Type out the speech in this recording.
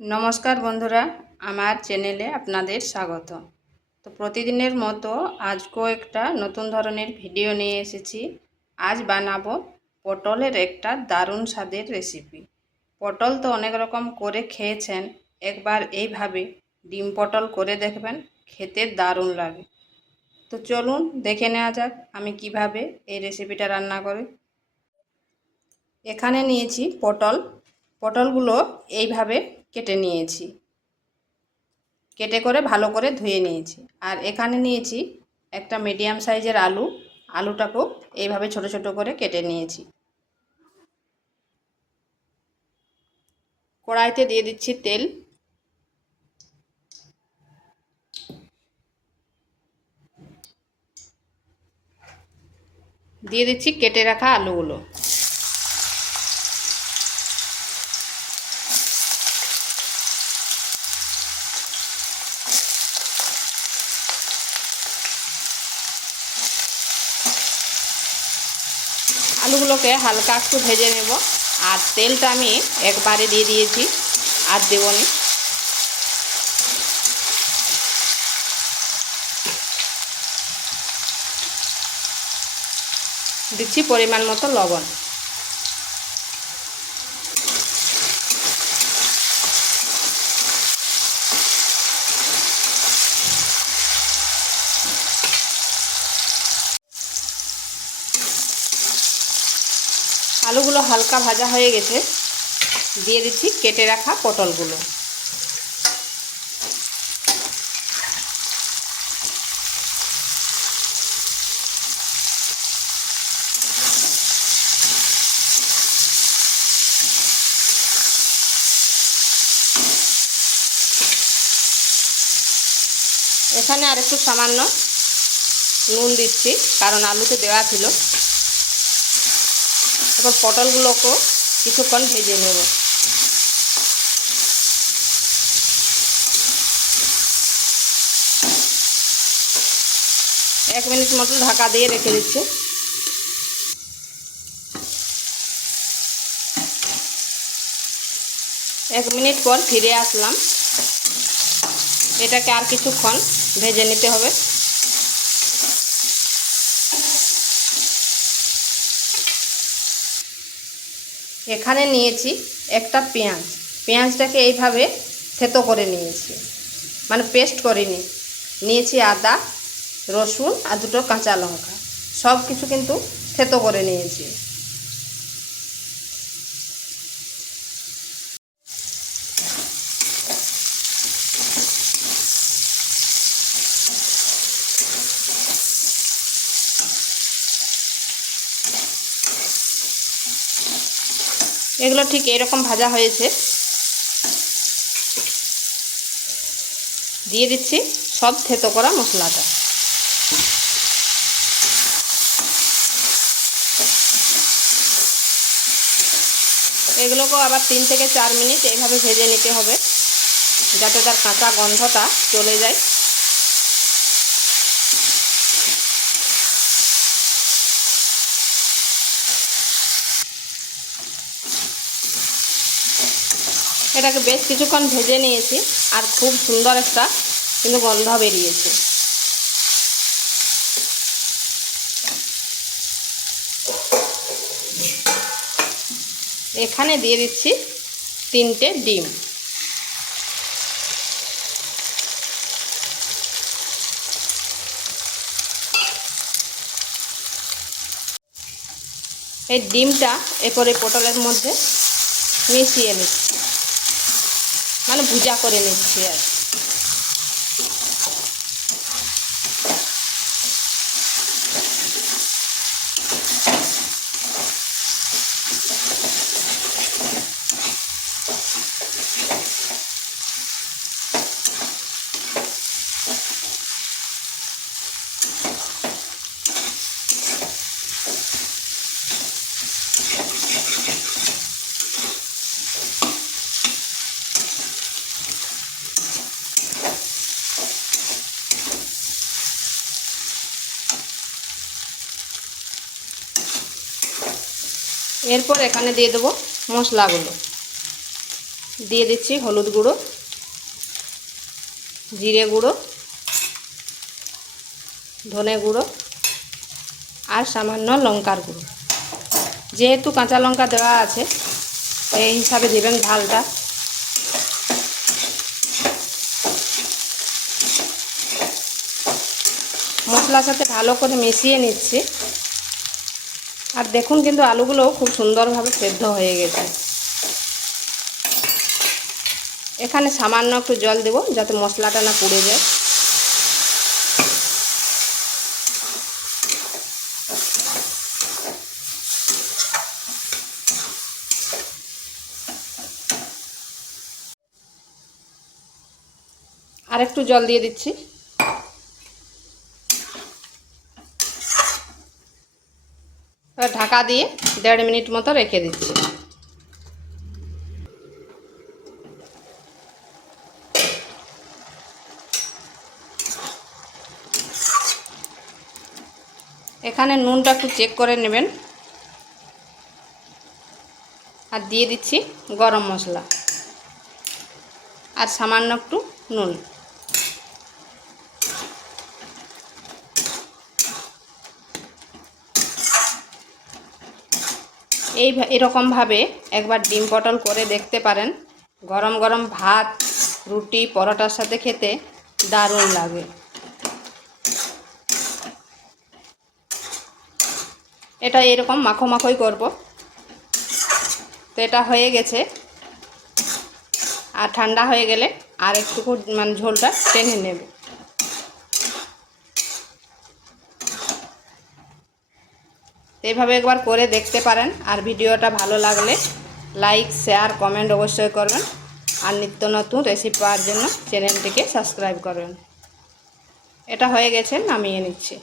नमस्कार बंधुरा आमार चैनेले आपनादेर स्वागत। तो प्रतिदिनेर मतो आजको एकटा नतून धरनेर भिडियो निये एसेछि। आज बानाबो पटलेर एकटा दारुण स्वादेर रेसिपि। पटल तो अनेक रकम करे खेयेछेन, एकबार एइभावे डिम पटल करे देखबेन, खेते दारुण लागे। तो चलुन देखे नेওয়া যাক आमी किभाबे এই রেসিপিটা রান্না করি। এখানে নিয়েছি পটল, পটলগুলো এইভাবে কেটে নিয়েছি, কেটে করে ভালো করে ধুয়ে নিয়েছি। আর এখানে নিয়েছি একটা মিডিয়াম সাইজের আলু, আলুটাকেও এইভাবে ছোট ছোট করে কেটে নিয়েছি। কড়াইতে দিয়ে দিচ্ছি তেল, দিয়ে দিচ্ছি কেটে রাখা আলুগুলো। আলুগুলোকে হালকা একটু ভেজে নেব। আর তেলটা আমি একবারে দিয়ে দিয়েছি, আর দেব না। দিচ্ছি পরিমাণ মতো লবণ। আলুগুলো হালকা ভাজা হয়ে গেছে, দিয়ে দিচ্ছি কেটে রাখা পটলগুলো। এখানে আর একটু সামান্য নুন দিচ্ছি, কারণ আলুতে দেওয়া ছিল। এবার পটলগুলোকেও কিছুক্ষণ ভেজে নেব। এক মিনিট মতো ঢাকা দিয়ে রেখে দিচ্ছি। এক মিনিট পর ফিরে আসলাম। এটাকে আর কিছুক্ষণ ভেজে নিতে হবে। এখানে নিয়েছি একটা পেঁয়াজ, পেঁয়াজটাকে এইভাবে থেতো করে নিয়েছি, মানে পেস্ট করে নিয়েছি। আদা, রসুন আর দুটো কাঁচা লঙ্কা, সব কিছু কিন্তু থেতো করে নিয়েছি। এগুলো ঠিক এরকম ভাজা হয়েছে। দিয়ে দিচ্ছি সব থেতো করা মশলাটা। এগুলোকেও আবার 3 থেকে 4 মিনিট এইভাবে ভেজে নিতে হবে, যাতে তার কাঁচা গন্ধটা চলে যায়। এটাকে বেশ কিছুক্ষণ ভেজে নিয়েছি, আর খুব সুন্দর একটা কিন্তু গন্ধ বেরিয়েছে। এখানে দিয়ে দিচ্ছি 3টে ডিম। এই ডিমটা এরপরে পটলের মধ্যে মিশিয়ে নিচ্ছি, মানে ভুজা করে নিচ্ছি। আর এরপর এখানে দিয়ে দেবো মশলাগুলো। দিয়ে দিচ্ছি হলুদ গুঁড়ো, জিরে গুঁড়ো, ধনে গুঁড়ো আর সামান্য লঙ্কার গুঁড়ো। যেহেতু কাঁচা লঙ্কা দেওয়া আছে সেই হিসাবে দেবেন ঝালটা। মশলার সাথে ভালো করে মিশিয়ে নিচ্ছি। আর দেখুন কিন্তু আলুগুলোও খুব সুন্দরভাবে সেদ্ধ হয়ে গেছে। এখানে সামান্য একটু জল দেব যাতে মশলাটা না পুড়ে যায়। আর একটু জল দিয়ে দিচ্ছি। এবার ঢাকা দিয়ে 1.5 মিনিট মতো রেখে দিচ্ছি। এখানে নুনটা একটু চেক করে নেবেন। আর দিয়ে দিচ্ছি গরম মশলা আর সামান্য একটু নুন। এরকমভাবে একবার ডিম পটল করে দেখতে পারেন। গরম গরম ভাত, রুটি, পরোটার সাথে খেতে দারুণ লাগে। এটা এরকম মাখো মাখোই করব। তো এটা হয়ে গেছে। আর ঠান্ডা হয়ে গেলে আর একটু ঝোলটা টেনে নেব। এইভাবে একবার করে দেখতে পারেন। আর ভিডিওটা ভালো লাগলে লাইক, শেয়ার, কমেন্ট অবশ্যই করবেন। আর নিত্য নতুন রেসিপি পাওয়ার জন্য চ্যানেলটিকে সাবস্ক্রাইব করবেন। এটা হয়ে গেছে, নামিয়ে নিচ্ছি।